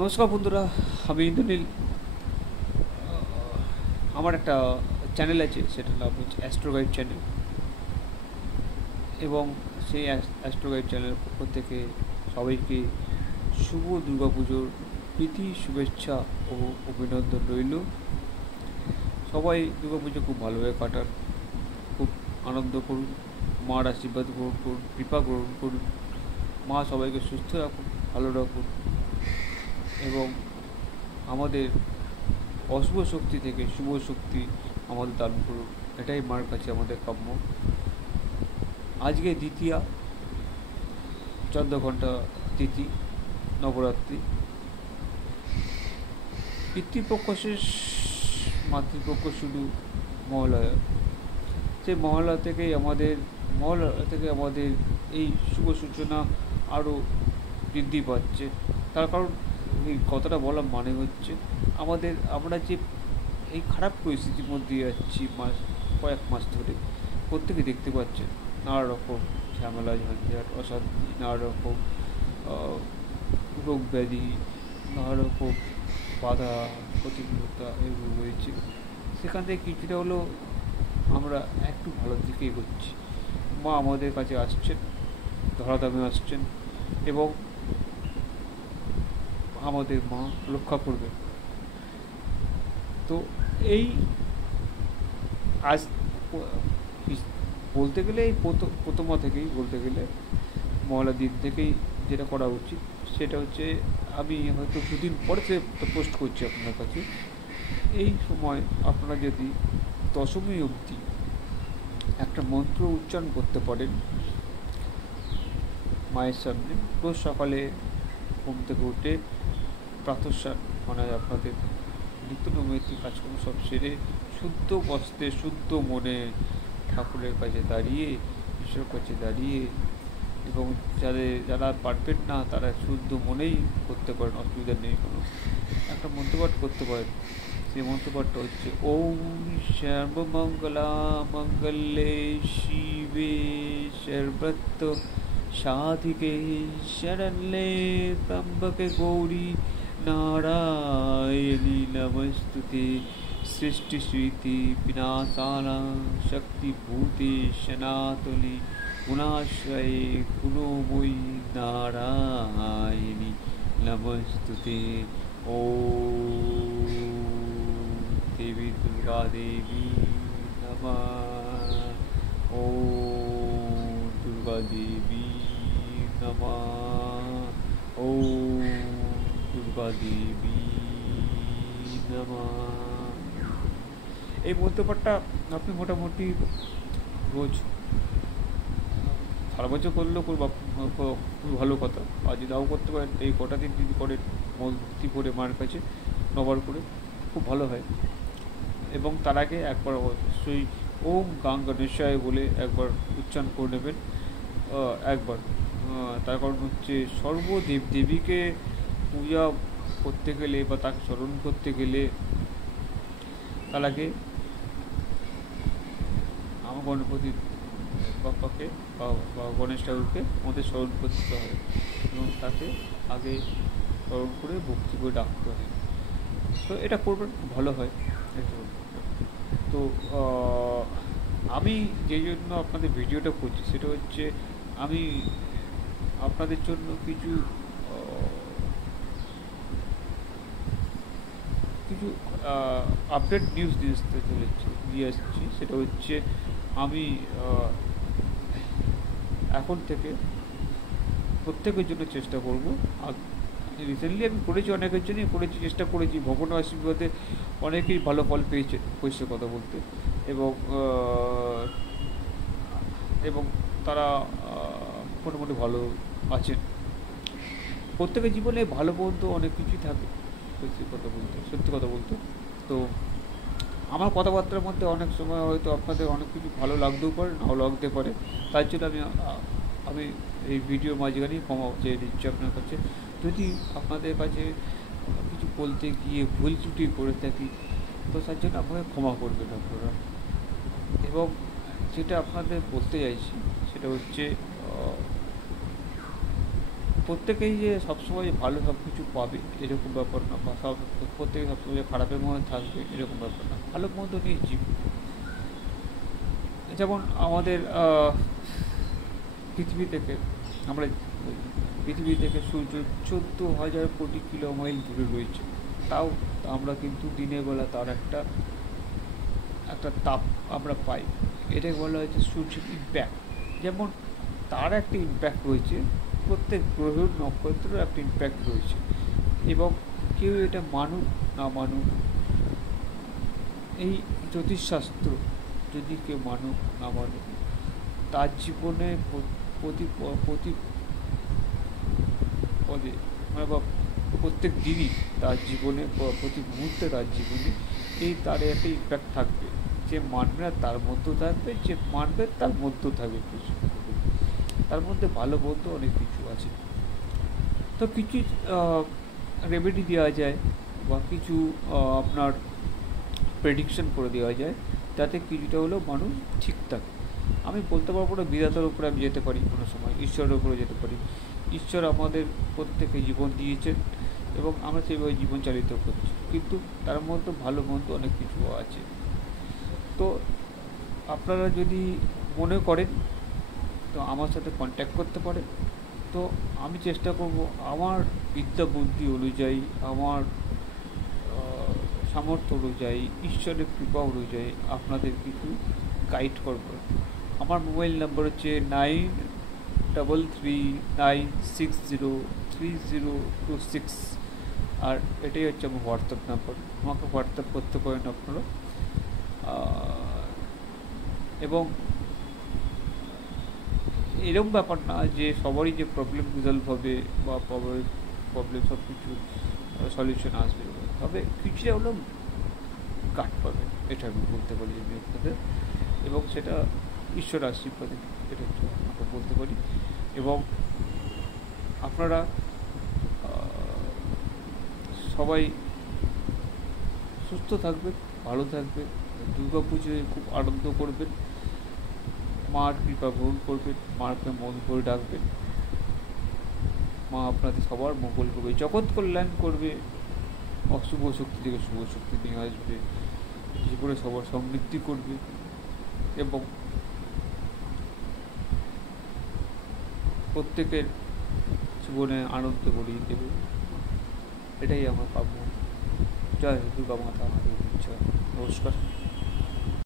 নমস্কার বন্ধুরা, আমি ইন্দ্রনীল। আমার একটা চ্যানেল আছে, সেটার নাম হচ্ছে অ্যাস্ট্রো গাইড চ্যানেল। এবং সেই অ্যাস্ট্রো গাইড চ্যানেলের পক্ষ থেকে সবাইকে শুভ দুর্গাপুজোর প্রীতি, শুভেচ্ছা ও অভিনন্দন রইল। সবাই দুর্গাপুজো খুব ভালোভাবে কাটান, খুব আনন্দ করুন, মার আশীর্বাদ গ্রহণ করুন, কৃপা গ্রহণ করুন। মা সবাইকে সুস্থ রাখুন, ভালো রাখুন এবং আমাদের অশুভ শক্তি থেকে শুভ শক্তি আমাদের দান করুন। এটাই মার কাছে আমাদের কাম্য। আজকে দ্বিতীয়া, 14 ঘন্টা তিথি, নবরাত্রি। পিতৃপক্ষ শেষ, মাতৃপক্ষ শুরু মহালয়া। সেই মহালয়া থেকে আমাদের এই শুভ সূচনা আরও বৃদ্ধি পাচ্ছে। তার কারণ এই কথাটা বলার মানে হচ্ছে আমরা যে এই খারাপ পরিস্থিতির মধ্যে যাচ্ছি কয়েক মাস ধরে, প্রত্যেকে দেখতে পাচ্ছেন নানা রকম ঝামেলা, ঝঞ্ঝাট, অশান্তি, নানা রকম রোগ ব্যাধি, নানা রকম বাধা প্রতিকূলতা এগুলো রয়েছে। সেখান থেকে কিছুটা হলেও আমরা একটু ভালোর দিকে এগোচ্ছি। মা আমাদের কাছে আসছেন, ধরাধামে আসছেন এবং আমাদের মা রক্ষা করবেন। তো এই আজ বলতে গেলে এই প্রথমা থেকেই বলতে গেলে মহলা দিন থেকেই যেটা করা উচিত সেটা হচ্ছে, আমি হয়তো দুদিন পরে পোস্ট করছি আপনার কাছে। এই সময় আপনারা যদি দশমী অবধি একটা মন্ত্র উচ্চারণ করতে পারেন মায়ের সামনে, রোজ সকালে ঘুম থেকে উঠে প্রাতঃস্নান মানে আপনাদের নিত্য নৈমিত্তিক কাজকর্ম সব সেরে শুদ্ধ বস্ত্রে শুদ্ধ মনে ঠাকুরের কাছে দাঁড়িয়ে, ঈশ্বরের কাছে দাঁড়িয়ে, এবং যারা পারবেন না তারা শুদ্ধ মনেই করতে পারেন, অসুবিধা নেই কোনো। একটা মন্ত্রপাঠ করতে পারেন। সেই মন্ত্রপাঠটা হচ্ছে ওম সর্বমঙ্গলা মঙ্গলে শিবে সর্বত্র সাধিকে শরণ্যে ত্র্যম্বকে গৌরী নারায়ণী নমস্তুতে। সৃষ্টি স্মৃতি বিনাশানাং শক্তিভূতে সনাতনী গুণাশ্রয়ে গুণময়ী নারায়ণী নমস্তুতে। ওম দেবী দুর্গা দেবী নমঃ। ওম দুর্গা দেবী নমঃ। ওম দুর্গা দেবী নমঃ। এই মন্ত্রপাঠটা আপনি মোটামুটি রোজ সারা বছর করলেও খুব ভালো কথা। আর যদি নাও করতে পারেন, এই কটা দিন যদি করেন মূর্তি করে মার কাছে নবার করে, খুব ভালো হয়। এবং তার আগে একবার অবশ্যই ওম গাং গণেশায় বলে একবার উচ্চারণ করে নেবেন একবার। তার কারণ হচ্ছে সর্বদেব দেবীকে পূজা করতে গেলে বা তাকে স্মরণ করতে গেলে তার আগে আমার গণপতি বাপ্পাকে বা গণেশ ঠাকুরকে আমাদের স্মরণ করতে হয় এবং তাকে আগে স্মরণ করে ভক্তি করে ডাকতে হয়। তো এটা করবেন, খুব ভালো হয়। তো আমি যেই জন্য আপনাদের ভিডিওটা করছি সেটা হচ্ছে, আমি আপনাদের জন্য কিছু আপডেট নিউজ দিয়ে আসছি। সেটা হচ্ছে, আমি এখন থেকে প্রত্যেকের জন্য চেষ্টা করব। রিসেন্টলি আমি করেছি, অনেকের জন্যই করেছি, চেষ্টা করেছি, ভগবানের আশীর্বাদে অনেকেই ভালো ফল পেয়েছে কথা বলতে। এবং এবং তারা মোটামুটি ভালো আছেন। প্রত্যেকের জীবনে ভালো মন্দ অনেক কিছুই থাকে, সত্যি কথা বলতে। তো আমার কথাবার্তার মধ্যে অনেক সময় হয়তো আপনাদের অনেক কিছু ভালো লাগতেও পারে, নাও লাগতে পারে। তার জন্য আমি এই ভিডিওর মাঝখানেই ক্ষমা চেয়ে নিচ্ছি আপনার কাছে। যদি আপনাদের কাছে কিছু বলতে গিয়ে ভুল ত্রুটি করে থাকি, তো তার জন্য আপনাকে ক্ষমা করবেন আপনারা। এবং যেটা আপনাদের বলতে চাইছি সেটা হচ্ছে, প্রত্যেকেই যে সবসময় ভালো সব কিছু পাবে এরকম ব্যাপার না, বা প্রত্যেকে সবসময় খারাপের মধ্যে থাকবে এরকম ব্যাপার না, ভালো মন্দ নিয়ে জীবন। যেমন আমাদের পৃথিবী থেকে আমরা পৃথিবী থেকে সূর্য 14,000 কোটি কিলোমাইল দূরে রয়েছে, তাও আমরা কিন্তু দিনের বেলা তার একটা একটা তাপ আমরা পাই, এটাকে বলা হয়েছে সূর্যের ইম্প্যাক্ট। যেমন তার একটা ইম্প্যাক্ট রয়েছে, প্রত্যেক গ্রহ নক্ষত্রের একটা ইম্প্যাক্ট রয়েছে, এবং কেউ এটা মানুক না মানুক, এই জ্যোতিষশাস্ত্র যদি কেউ মানুক না মানুক, তার জীবনে প্রতি প্রতি পদে মানে বা প্রত্যেক দিনই তার জীবনে প্রতি মুহূর্তে তার জীবনে এই তার একটা ইম্প্যাক্ট থাকবে। যে মানবে না তার মধ্যেও থাকবে, যে মানবে তার মধ্যেও থাকবে কিছু, তার মধ্যে ভালো মন্দ অনেক কিছু আছে। তো কিছু রেমেডি দেওয়া যায় বা কিছু আপনার প্রেডিকশন করে দেওয়া যায়, তাতে কিছুটা হলেও মানুষ ঠিক থাকে। আমি বলতে পারবো না বিধাতার উপরে আমি যেতে পারি, কোনো সময় ঈশ্বরের উপরে যেতে পারি। ঈশ্বর আমাদের প্রত্যেকে জীবন দিয়েছেন এবং আমরা সেইভাবে জীবন চালিত করছি, কিন্তু তার মধ্যে ভালো মন্দ অনেক কিছু আছে। তো আপনারা যদি মনে করেন তো আমার সাথে কন্ট্যাক্ট করতে পারেন। তো আমি চেষ্টা করব আমার বিদ্যা বুদ্ধি অনুযায়ী, আমার সামর্থ্য অনুযায়ী, ঈশ্বরের কৃপা অনুযায়ী আপনাদের কিছু গাইড করব। আমার মোবাইল নাম্বার হচ্ছে 9339603026, আর এটাই হচ্ছে আমার হোয়াটসঅ্যাপ নাম্বার। আমাকে হোয়াটসঅ্যাপ করতে পারেন আপনারা। এবং এরকম ব্যাপার না যে সবারই যে প্রবলেম রিজলভ হবে বা প্রবলেম সব কিছু সলিউশন আসবে, তবে কিছুটা হলেও কাট পাবে, এটা আমি বলতে পারি আমি আপনাদের। এবং সেটা ঈশ্বর আশীর্বাদে, এটা একটু আমরা বলতে পারি। এবং আপনারা সবাই সুস্থ থাকবেন, ভালো থাকবেন, দুর্গা পুজোয় খুব আনন্দ করবেন, মার কৃপা গ্রহণ করবেন, মাকে মন করে ডাকবেন। মা আপনাদের সবার মঙ্গল করবে, জগৎ কল্যাণ করবে, অশুভ শক্তি থেকে শুভ শক্তি নিয়ে আসবে, জীবনে সবার সমৃদ্ধি করবে এবং প্রত্যেকের জীবনে আনন্দ ভরিয়ে দেবে। এটাই আমার কাম্য। জয় দুর্গা মাতা, আমাদের জয়। নমস্কার।